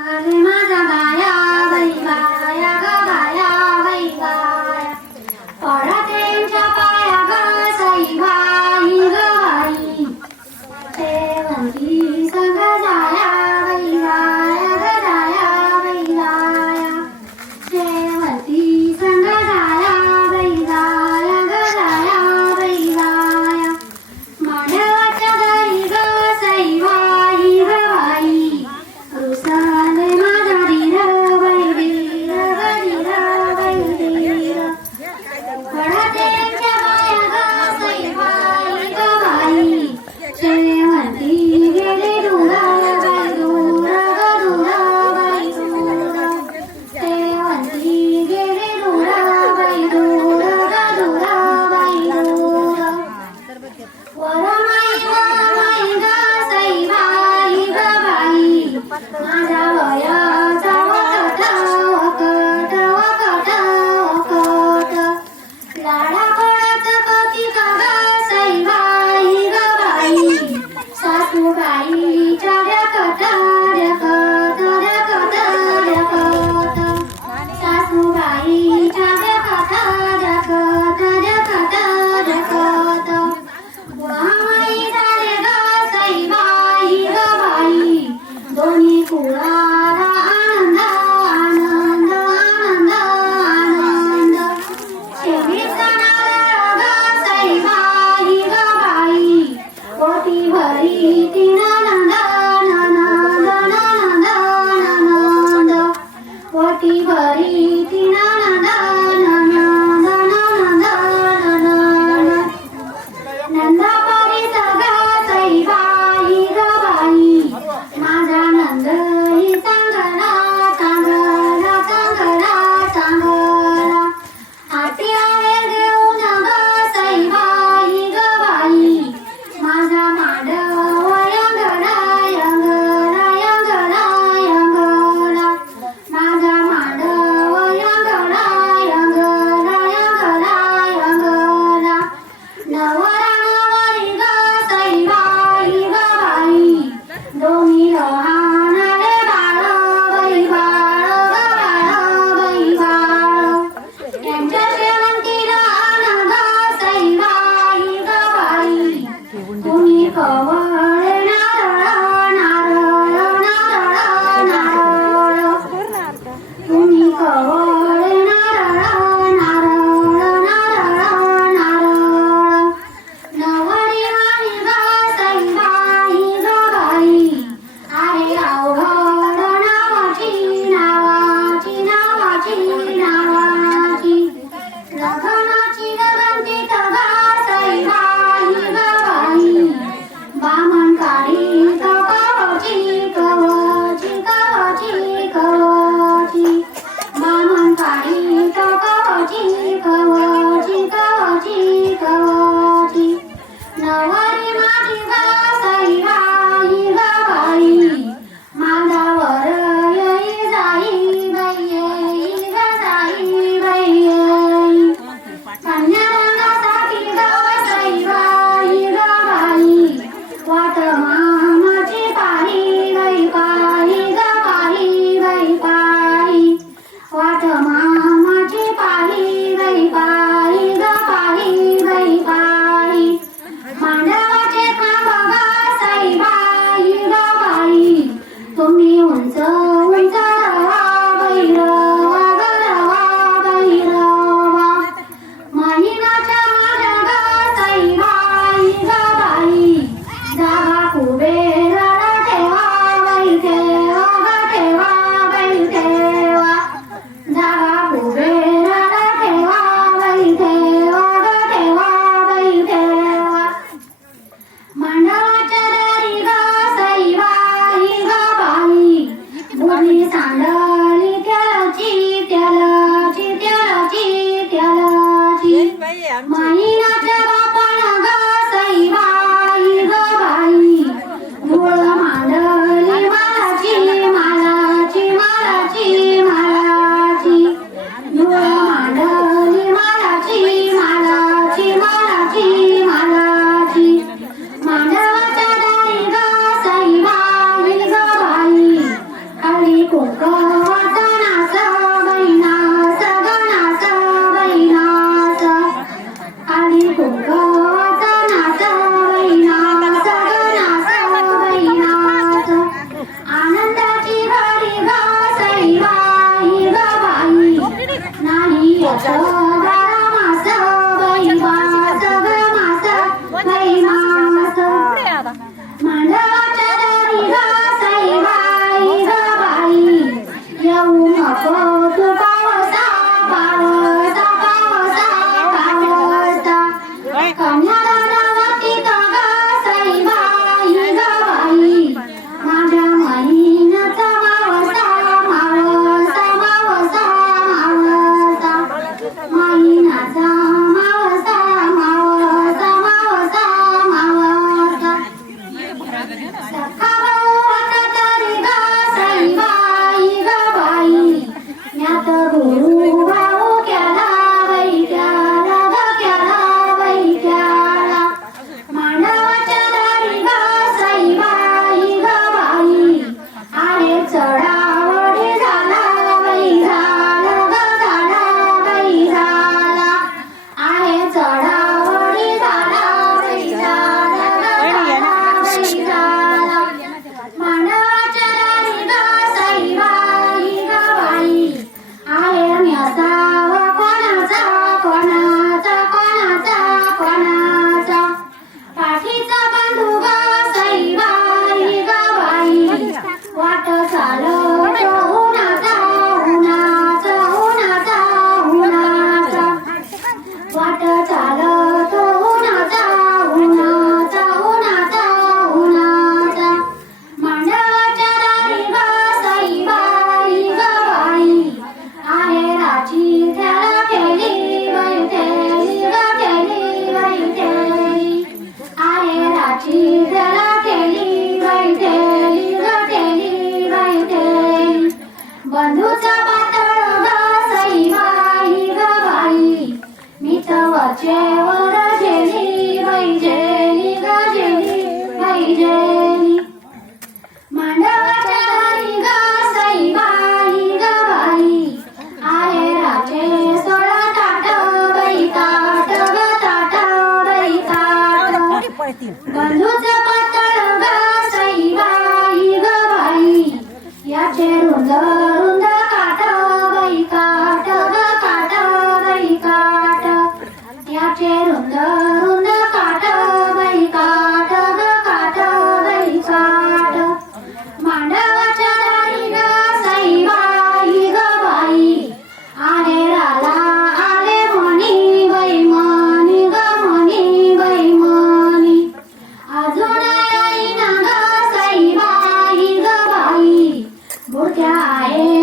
अरे माझा बाया बाई बाया ग बाया बाई बाया पडतेच्या पाया ग साई बाई ग बाई शेवंती संग जाया बाई बाया ग जाया बाई जाया शेवंती संग जाया बाई जाया ग जाया बाई जाया मांडवाच्या घरी ग साई बाई ग बाई रुसाले माझा धीर बाई धीर धीर बाई धीर पडतेच्या पाया ग साई बाई ग बाई शेवंती गेली दूर बाई दूर ग दूर बाई दूर शेवंती गेली दूर बाई दूर ग दूर बाई दूर वरमाई ग साई बाई ग बाई माझा वयाचा वकट वकट वकट वकट लाडा पडत कौतिक ग साई बाई ग बाई सासू बाईच्या रकट रकट रकट रकट सासू बाईच्या रकट रकट रकट रकट वहामाई झाले ग साई बाई ग बाई दोन्ही कुळाला आनंद आनंद आनंद आनंद शेवीचा नारळ ग साई बाई ग बाई पोटी भरी तीन नंद नंद नंद नंद पोटी भरी तीन नंद नंद नंद नंद नंदा परी सग साई बाई ग बाई माझा नंद कुंकवाचा नाच बाई नाच ग नाच बाई नाच आली कुंकवाचा नाच बाई नाच ग नाच बाई नाच आनंदाची घडी ग सई बाई ग बाई नाही यश बारा मास बाई मास ग मास बाई मास मांडवाच्या दारी ग सई बाई ग बाई येऊ नको तू पावसा पावसा पावसा पावसा कन्यादानावती ग सई बाई ग बाई माझ्या महिन्याचा मावसा मावसा मावसा मावसा महिन्याचा मावसा मावसा मावसा मावसा सखा भाऊ आता तरी ग सई बाई ग बाई म्यात गुरु भाऊ केला बाई केला ग केला बाई केला मांडवाच्या दारी ग सई बाई ग बाई अरे चढावडी झाला बाई झाला ग झाला बाई झाला आहे चढावडी झाला बाई झाला ग झाला बाई झाला मांडवाच्या दारी ग सई बाई ग बाई आहे न्यासावा कोणाचा कोणाचा कोणाचा कोणाचा पाठीचा बांधू ग सई बाई ग बाई वाट चालतो उन्हाचा उन्हाचा उन्हाचा उन्हाचा वाट चालतो उन्हाचा उन्हाचा उन्हाचा उन्हाचा मांडवाच्या दारी ग सई बाई ग बाई आहे राची त्याला केली बाई केली ग केली बाई केली आहे राची त्याला केली बाई केली ग केली बाई केली बंधूचा पातळ ग सई बाई ग बाई मी तवचे वर जेली बाई जेली ग जेली बाई जेली मांडवाच्या दारी ग सई बाई ग बाई आहे राजे 16 ताट बाई ताट ग ताट बाई ताट बंधूचं पातळ ग सई बाई ग बाई याचे रुंद रुंद काट बाई काट ग काट बाई काट याचे रुंद रुंद काट बाई काट ग काट बाई काट मांडवाच्या दारी ग सई बाई ग बाई आहे राला आले म्हणी बाई म्हणी ग म्हणी बाई म्हणी अजून येईना ग सई बाई ग बाई बुरक्या आहे